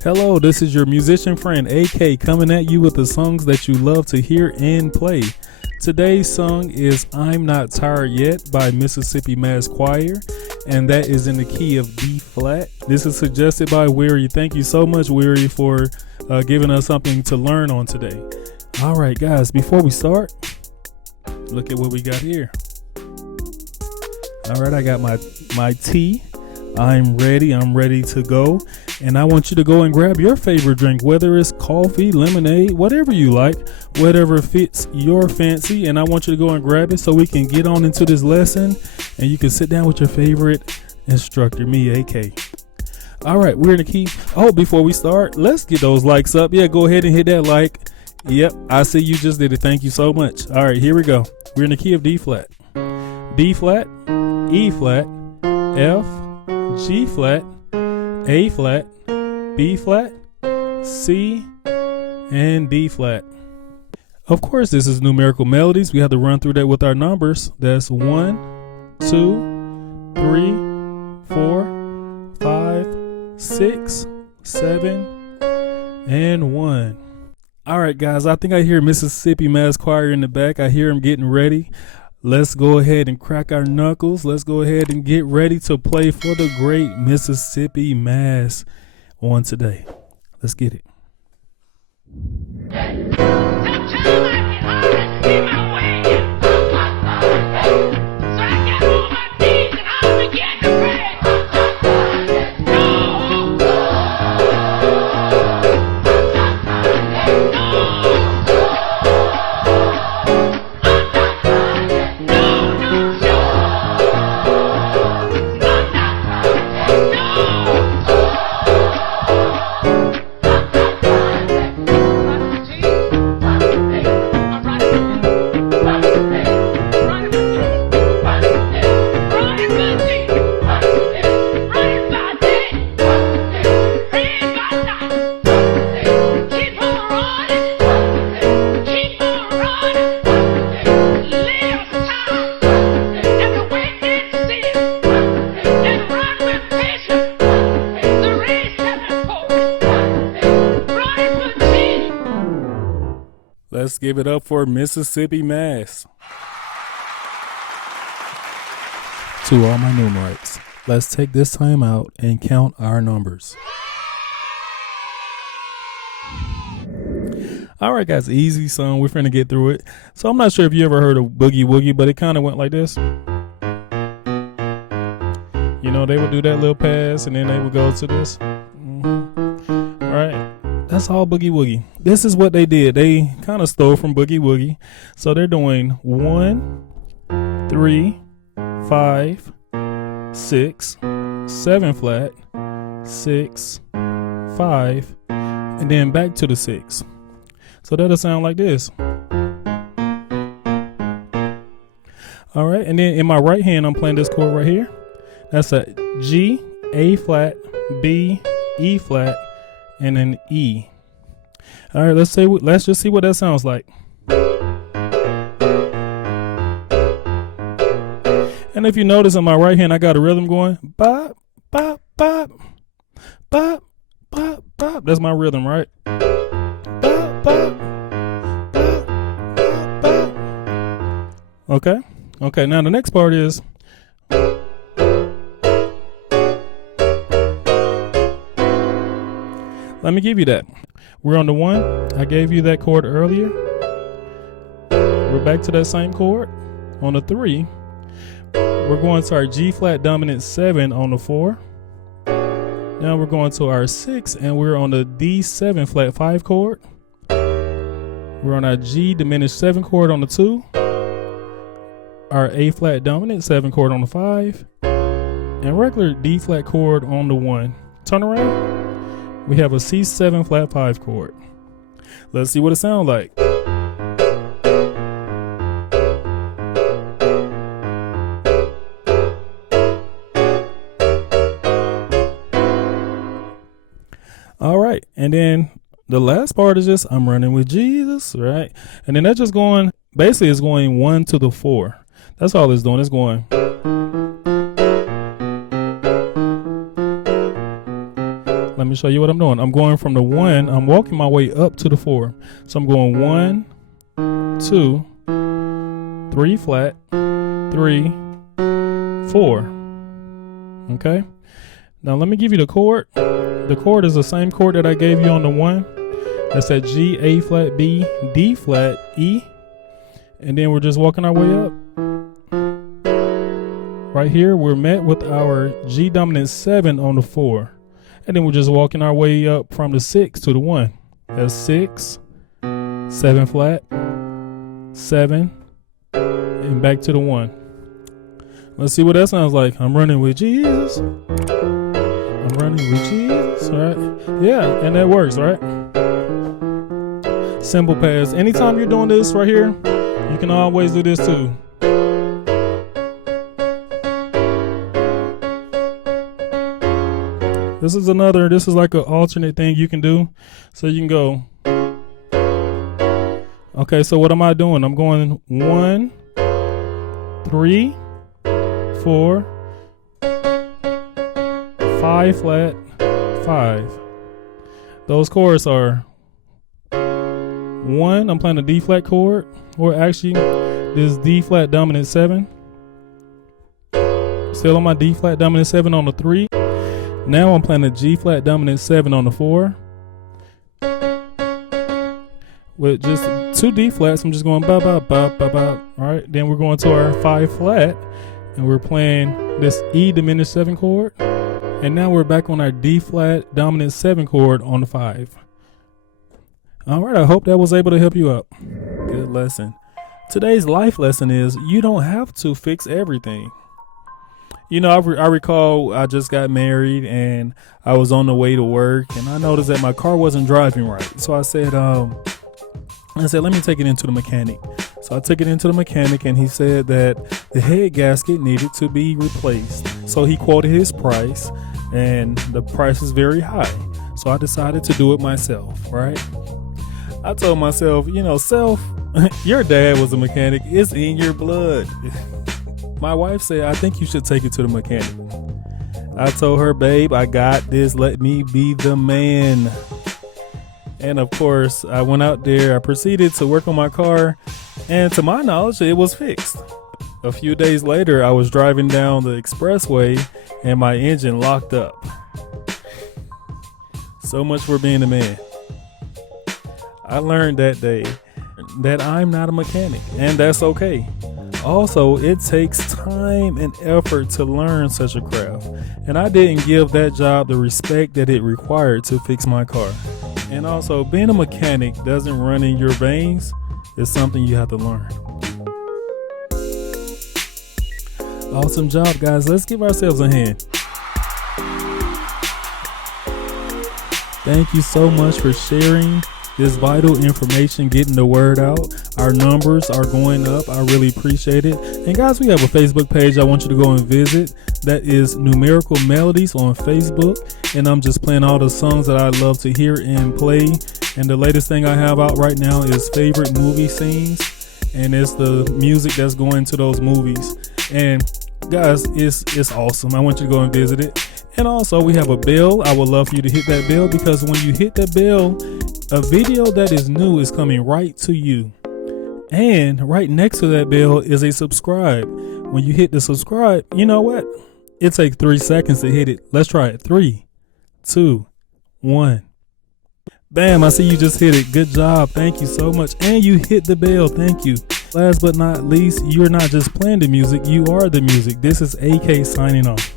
Hello, this is your musician friend AK coming at you with the songs that you love to hear and play. Today's song is I'm Not Tired Yet by Mississippi Mass Choir, and that is in the key of D flat. This is suggested by Weary. Thank you so much, Weary, for giving us something to learn on today. All right, guys, before we start, look at what we got here. All right, I got my tea. I'm ready to go. And I want you to go and grab your favorite drink, whether it's coffee, lemonade, whatever you like, whatever fits your fancy. And I want you to go and grab it so we can get on into this lesson and you can sit down with your favorite instructor, me, AK. All right, we're in the key. Oh, before we start, let's get those likes up. Yeah, go ahead and hit that like. Yep, I see you just did it. Thank you so much. All right, here we go. We're in the key of D flat. D flat, E flat, F, G flat, A flat, B flat, C, and D flat. Of course, this is numerical melodies. We have to run through that with our numbers. That's 1, 2, 3, 4, 5, 6, 7, and 1. All right, guys, I think I hear Mississippi Mass Choir in the back. I hear them getting ready. Let's go ahead and crack our knuckles. Let's go ahead and get ready to play for the great Mississippi Mass on today. Let's get it. Let's give it up for Mississippi Mass. To all my numerites, let's take this time out and count our numbers. All right, guys, easy song. We're finna get through it. So I'm not sure if you ever heard of Boogie Woogie, but it kind of went like this. You know, they would do that little pass and then they would go to this. All right. That's all Boogie Woogie. This is what they did. They kind of stole from Boogie Woogie. So they're doing 1, 3, 5, 6, 7 flat, 6, 5, and then back to the 6. So that'll sound like this. All right, and then in my right hand, I'm playing this chord right here. That's a G, A flat, B, E flat, and an E. All right, let's just see what that sounds like. And if you notice on my right hand, I got a rhythm going. Bop, bop, bop, bop, bop, bop. That's my rhythm, right? Bop, bop, bop, bop, bop. Okay, now the next part is let me give you that. We're on the 1. I gave you that chord earlier. We're back to that same chord. On the 3, we're going to our G flat dominant 7 on the 4. Now we're going to our 6 and we're on the D7 flat 5 chord. We're on our G diminished 7 chord on the 2. Our A flat dominant 7 chord on the 5. And regular D flat chord on the 1. Turn around. We have a C7 flat 5 chord. Let's see what it sounds like. All right, and then the last part is just I'm running with Jesus, right? And then that's just going, basically it's going 1 to the 4. That's all it's doing. It's going. Let me show you what I'm doing. I'm going from the 1, I'm walking my way up to the 4. So I'm going 1, 2, 3 flat, 3, 4. Okay. Now let me give you the chord. The chord is the same chord that I gave you on the 1. That's that G, A flat, B, D flat, E. And then we're just walking our way up. Right here, we're met with our G dominant 7 on the 4. And then we're just walking our way up from the 6 to the 1. That's 6, 7 flat, 7, and back to the 1. Let's see what that sounds like. I'm running with Jesus. I'm running with Jesus, all right? Yeah, and that works, right? Simple pass. Anytime you're doing this right here, you can always do this too. This is like an alternate thing you can do. So you can go. Okay, so what am I doing? I'm going 1, 3, 4, 5 flat, 5. Those chords are 1, I'm playing a D flat chord, or actually this D flat dominant 7. Still on my D flat dominant 7 on the 3. Now I'm playing a G flat dominant 7 on the 4. With just 2 D flats, I'm just going ba ba ba ba ba. All right, then we're going to our 5 flat, and we're playing this E diminished 7 chord. And now we're back on our D flat dominant 7 chord on the 5. All right, I hope that was able to help you out. Good lesson. Today's life lesson is you don't have to fix everything. You know, I recall I just got married and I was on the way to work and I noticed that my car wasn't driving right. So I said, let me take it into the mechanic. So I took it into the mechanic and he said that the head gasket needed to be replaced. So he quoted his price and the price is very high. So I decided to do it myself, right? I told myself, self, your dad was a mechanic. It's in your blood. My wife said, I think you should take it to the mechanic. I told her, babe, I got this. Let me be the man. And of course, I went out there. I proceeded to work on my car. And to my knowledge, it was fixed. A few days later, I was driving down the expressway and my engine locked up. So much for being a man. I learned that day that I'm not a mechanic, and that's okay. Also, it takes time and effort to learn such a craft, and I didn't give that job the respect that it required to fix my car. And also, being a mechanic doesn't run in your veins. It's something you have to learn. Awesome job, guys. Let's give ourselves a hand. Thank you so much for sharing this vital information, getting the word out. Our numbers are going up. I really appreciate it. And guys, we have a Facebook page I want you to go and visit. That is Numerical Melodies on Facebook. And I'm just playing all the songs that I love to hear and play. And the latest thing I have out right now is favorite movie scenes. And it's the music that's going to those movies. And guys, it's awesome. I want you to go and visit it. And also, we have a bell. I would love for you to hit that bell, because when you hit that bell, a video that is new is coming right to you. And right next to that bell is a subscribe. When you hit the subscribe, you know what? It takes 3 seconds to hit it. Let's try it. 3, 2, 1. Bam, I see you just hit it. Good job. Thank you so much. And you hit the bell. Thank you. Last but not least, you're not just playing the music, you are the music. This is AK signing off.